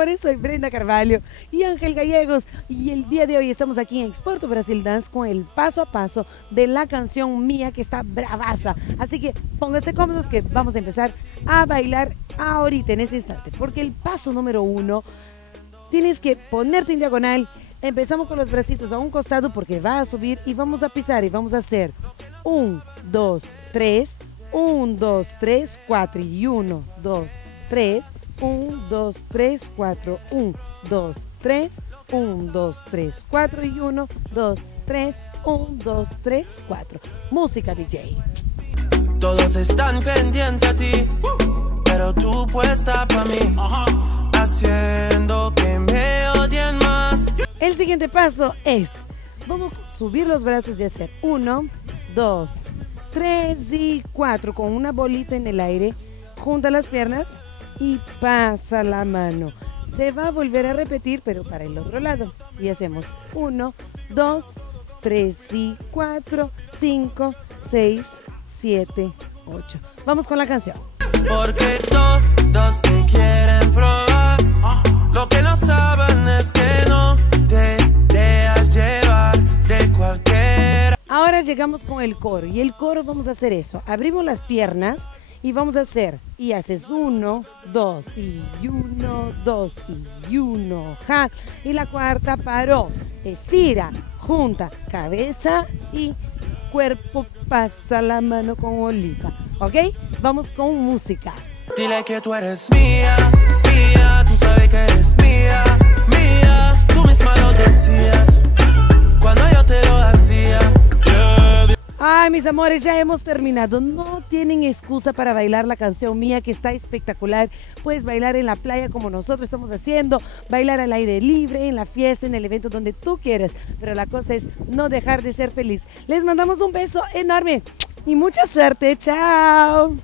amores, soy Brenda Carvalho y Ángel Gallegos y el día de hoy estamos aquí en Exporto Brasil Dance con el paso a paso de la canción mía que está bravaza. Así que pónganse cómodos que vamos a empezar a bailar ahorita en ese instante, porque el paso número 1 tienes que ponerte en diagonal. Empezamos con los bracitos a un costado porque va a subir y vamos a pisar y vamos a hacer 1, 2, 3, 1, 2, 3, 4 y 1, 2, 3, 1, 2, 3, 4, 1, 2, 3, 1, 2, 3, 4 y 1, 2, 3, 1, 2, 3, 4. Música DJ. Todos están pendientes a ti, pero tú puesta para mí, haciendo que me odien más. El siguiente paso es, vamos a subir los brazos y hacer 1, 2, 3 y 4 con una bolita en el aire, junta las piernas y pasa la mano. Se va a volver a repetir, pero para el otro lado. Y hacemos 1, 2, 3 y 4, 5, 6, 7, 8. Vamos con la canción. Porque todos te quieren probar, lo que no saben es que no te dejas llevar de cualquiera. Ahora llegamos con el coro y el coro vamos a hacer eso. Abrimos las piernas y vamos a hacer, y haces 1, 2 y 1, 2 y 1, ja, y la cuarta paró, estira, junta, cabeza y cuerpo, pasa la mano con oliva, ¿ok? Vamos con música. Dile que tú eres mía, mía, tú sabes que eres mía, mía, tú misma lo decías cuando yo te lo hacía. Ay, mis amores, ya hemos terminado. No tienen excusa para bailar la canción mía que está espectacular. Puedes bailar en la playa como nosotros estamos haciendo, bailar al aire libre, en la fiesta, en el evento donde tú quieras. Pero la cosa es no dejar de ser feliz. Les mandamos un beso enorme y mucha suerte. ¡Chao!